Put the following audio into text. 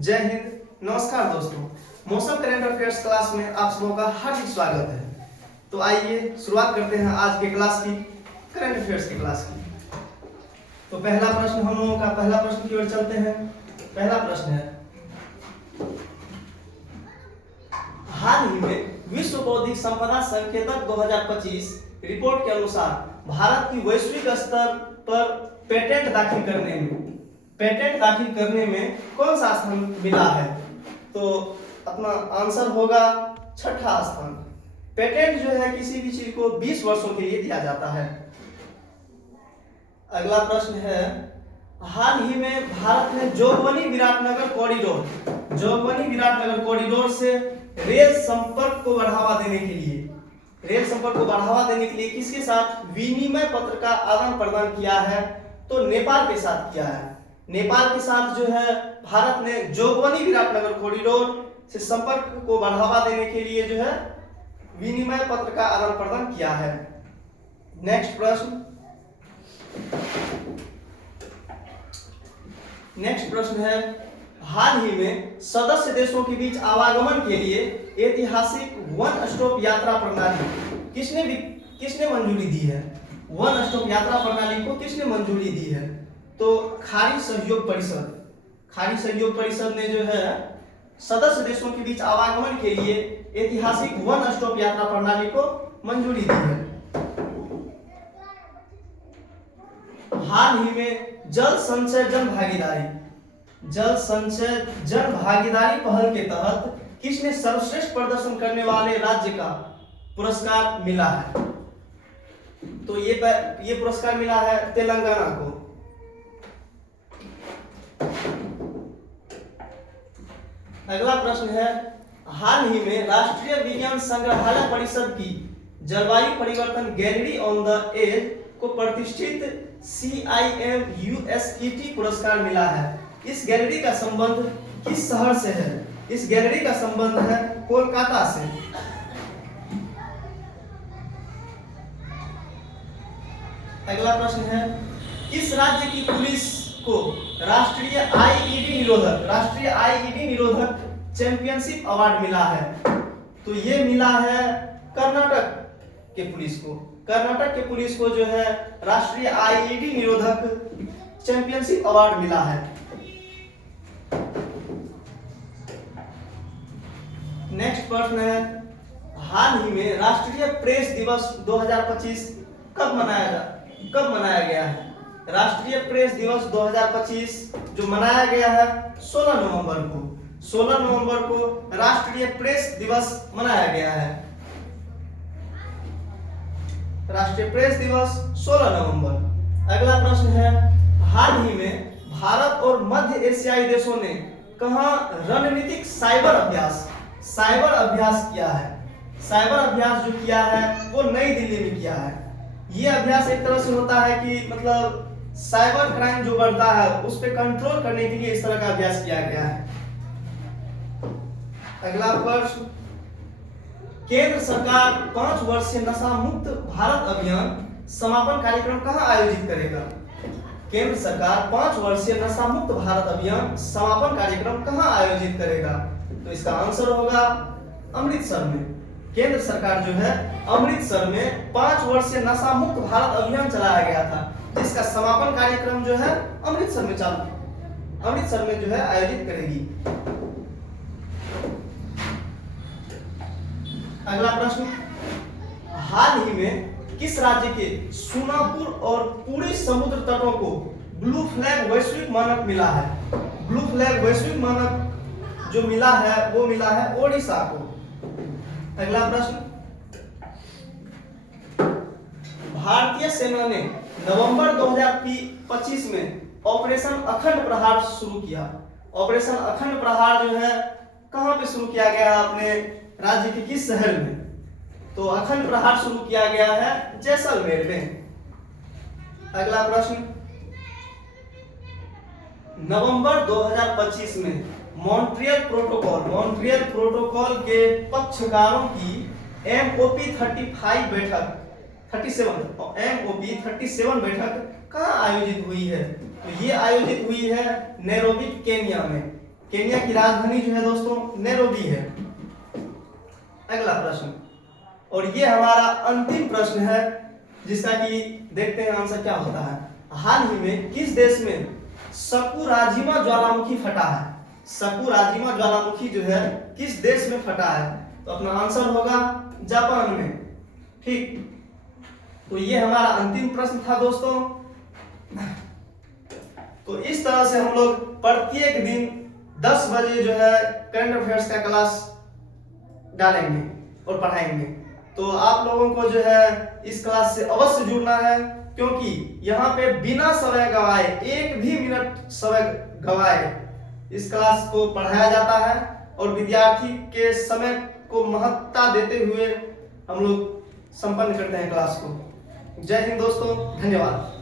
जय हिंद। नमस्कार दोस्तों, मौसम करंट अफेयर्स क्लास में आप सबों का हार्दिक स्वागत है। तो आइए शुरुआत करते हैं आज के क्लास की, करंट अफेयर्स की क्लास की। तो पहला प्रश्न हम लोगों का पहला प्रश्न की ओर चलते हैं। पहला प्रश्न है, हाल ही में विश्व बौद्धिक संपदा संकेतक 2025 रिपोर्ट के अनुसार भारत की वैश्विक स्तर पर पेटेंट दाखिल करने में कौन सा स्थान मिला है? तो अपना आंसर होगा छठा स्थान। पेटेंट जो है किसी भी चीज को 20 वर्षों के लिए दिया जाता है। अगला प्रश्न है, हाल ही में भारत ने जोगबनी विराटनगर कॉरिडोर से रेल संपर्क को बढ़ावा देने के लिए किसके साथ विनिमय पत्र का आदान प्रदान किया है? तो नेपाल के साथ किया है। नेपाल के साथ जो है भारत ने जोगबनी विराटनगर कॉरिडोर से संपर्क को बढ़ावा देने के लिए जो है विनिमय पत्र का आदान प्रदान किया है। नेक्स्ट प्रश्न है, हाल ही में सदस्य देशों के बीच आवागमन के लिए ऐतिहासिक वन स्टॉप यात्रा प्रणाली किसने मंजूरी दी है? वन स्टॉप यात्रा प्रणाली को किसने मंजूरी दी है? तो खाड़ी सहयोग परिषद ने जो है सदस्य देशों के बीच आवागमन के लिए ऐतिहासिक वन स्टॉप यात्रा प्रणाली को मंजूरी दी है। हाल ही में जल संचय जन भागीदारी पहल के तहत किसने सर्वश्रेष्ठ प्रदर्शन करने वाले राज्य का पुरस्कार मिला है? तो ये पुरस्कार मिला है तेलंगाना को। अगला प्रश्न है, हाल ही में राष्ट्रीय विज्ञान संग्रहालय परिषद की जलवायु परिवर्तन गैलरी ऑन द एज को प्रतिष्ठित CIMUSET पुरस्कार मिला है। इस गैलरी का संबंध किस शहर से है? इस गैलरी का संबंध है कोलकाता से। अगला प्रश्न है, किस राज्य की पुलिस को राष्ट्रीय आईईडी निरोधक चैंपियनशिप अवार्ड मिला है? तो ये मिला है कर्नाटक के पुलिस को जो है राष्ट्रीय आईईडी निरोधक चैंपियनशिप अवार्ड मिला है। नेक्स्ट प्रश्न है, हाल ही में राष्ट्रीय प्रेस दिवस 2025 कब मनाया गया है? राष्ट्रीय प्रेस दिवस 2025 जो मनाया गया है 16 नवंबर को राष्ट्रीय प्रेस दिवस मनाया गया है। राष्ट्रीय प्रेस दिवस 16 नवंबर। अगला प्रश्न है, हाल ही में भारत और मध्य एशियाई देशों ने कहां रणनीतिक साइबर अभ्यास किया है? साइबर अभ्यास जो किया है वो नई दिल्ली में किया है। ये अभ्यास एक तरह से होता है कि मतलब साइबर क्राइम जो बढ़ता है उस पर कंट्रोल करने के लिए इस तरह का अभ्यास किया गया है। अगला प्रश्न, केंद्र सरकार 5 वर्षीय नशा मुक्त भारत अभियान समापन कार्यक्रम कहां आयोजित करेगा? केंद्र सरकार 5 वर्षीय नशा मुक्त भारत अभियान समापन कार्यक्रम कहां आयोजित करेगा? तो इसका आंसर होगा अमृतसर में। केंद्र सरकार जो है अमृतसर में 5 वर्षीय नशा मुक्त भारत अभियान चलाया गया था, जिसका समापन कार्यक्रम जो है अमृतसर में जो है आयोजित करेगी। अगला प्रश्न, हाल ही में किस राज्य के सोनापुर और पूरी समुद्र तटों को ब्लू फ्लैग वैश्विक मानक मिला है? ब्लू फ्लैग वैश्विक मानक जो मिला है वो मिला है ओडिशा को। अगला प्रश्न, भारतीय सेना ने नवंबर 2025 में ऑपरेशन अखंड प्रहार शुरू किया। ऑपरेशन अखंड प्रहार जो है कहां पे शुरू किया गया है? अपने राज्य के किस शहर में? तो अखंड प्रहार शुरू किया गया है जैसलमेर में। अगला प्रश्न, नवंबर 2025 में मॉन्ट्रियल प्रोटोकॉल के पक्षकारों की MOP 37 बैठक कहां आयोजित हुई है? तो ये आयोजित हुई है नैरोबी केन्या में। केन्या की राजधानी जो है दोस्तों नैरोबी है। अगला प्रश्न, और ये हमारा अंतिम प्रश्न है जिसका कि देखते हैं आंसर क्या होता है। हाल ही में किस देश में सकुराजिमा ज्वालामुखी फटा है? सकुराजिमा ज्वालामुखी जो है किस देश में फटा है? तो अपना आंसर होगा जापान में। ठीक, तो ये हमारा अंतिम प्रश्न था दोस्तों। तो इस तरह से हम लोग प्रत्येक दिन 10 बजे जो है करंट अफेयर्स का क्लास डालेंगे और पढ़ाएंगे। तो आप लोगों को जो है इस क्लास से अवश्य जुड़ना है, क्योंकि यहाँ पे बिना समय गवाए, एक भी मिनट समय गवाए इस क्लास को पढ़ाया जाता है और विद्यार्थी के समय को महत्ता देते हुए हम लोग संपन्न करते हैं क्लास को। जय हिंद दोस्तों, धन्यवाद।